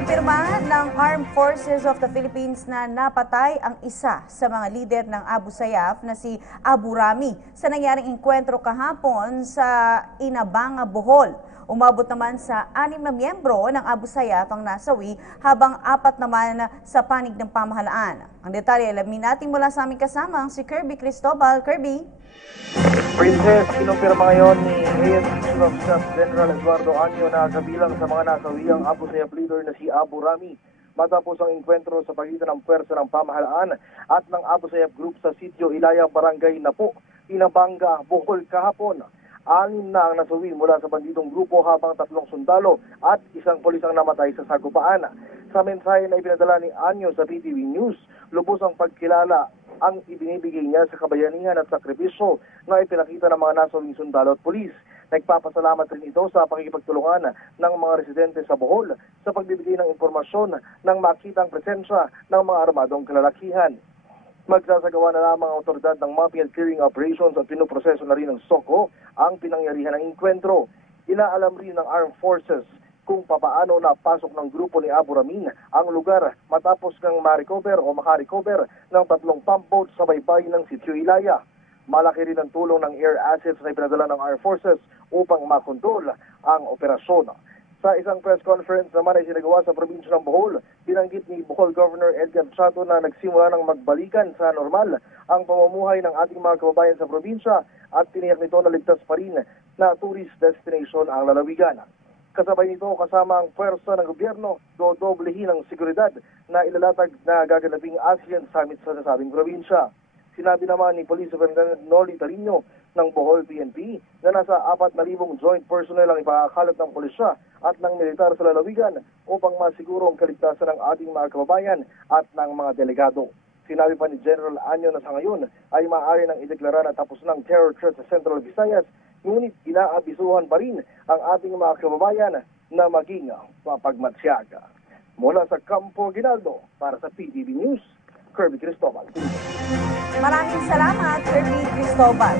Kinumpirma ng Armed Forces of the Philippines na napatay ang isa sa mga lider ng Abu Sayyaf na si Abu Rami sa nangyaring engkwentro kahapon sa Inabanga, Bohol. Umabot naman sa 6 na miyembro ng Abu Sayyaf ang nasawi habang 4 naman sa panig ng pamahalaan. Ang detalye alamin natin mula sa aming kasamang si Kirby Cristobal. Kirby? Princess, kinumpirma ngayon ni AFP Chief of Staff General Eduardo Año na kabilang sa mga nasawi ang Abu Sayyaf leader na si Abu Rami matapos ang engkwentro sa pagitan ng pwersa ng pamahalaan at ng Abu Sayyaf Group sa Sitio Ilaya, Barangay Napo, Inabanga, Bohol kahapon. 6 na ang nasawi mula sa banditong grupo habang 3 sundalo at 1 pulis ang namatay sa sagupaan. Sa mensahe na ipinadala ni Año sa PTV News, lubos ang pagkilala ang ibinibigay niya sa kabayanihan at sakripisyo na ipinakita ng mga nasawing sundalo at pulis. Nagpapasalamat rin ito sa pakikipagtulungan ng mga residente sa Bohol sa pagbibigay ng impormasyon ng makitang presensya ng mga armadong kalalakihan. Magsasagawa na lamang ang otoridad ng mapping and clearing operations at pinuproseso na rin ng SOCO ang pinangyarihan ng engkwentro. Inaalam rin ng Armed Forces kung papaano napasok ng grupo ni Abu Rami ang lugar matapos kang makarecover ng 3 pump boats sa baybayin ng Sitio Ilaya. Malaki rin ang tulong ng air assets na ipinadala ng Armed Forces upang makontrol ang operasyon. Sa isang press conference naman ay sinagawa sa probinsya ng Bohol, binanggit ni Bohol Governor Edgar Chato na nagsimula ng magbalikan sa normal ang pamumuhay ng ating mga kababayan sa probinsya at tiniyak nito na ligtas pa rin na tourist destination ang lalawigan. Kasabay nito, kasama ang pwersa ng gobyerno, dodoblehin ang seguridad na ilalatag na gaganaping ASEAN Summit sa nasabing probinsya. Sinabi naman ni Police Superintendent Noli Tarino ng Bohol PNP na nasa 4,000 joint personnel ang ipakakalat ng pulisya at ng militar sa lalawigan upang masiguro ang kaligtasan ng ating mga kababayan at ng mga delegado. Sinabi pa ni General Año na sa ngayon ay maaari nang ideklara na tapos ng terror threat sa Central Visayas, ngunit inaabisuhan pa rin ang ating mga kababayan na maging mapagmatsyaga. Mula sa Campo Aguinaldo, para sa PTV News, Kirby Cristobal. Maraming salamat, Kirby Cristobal.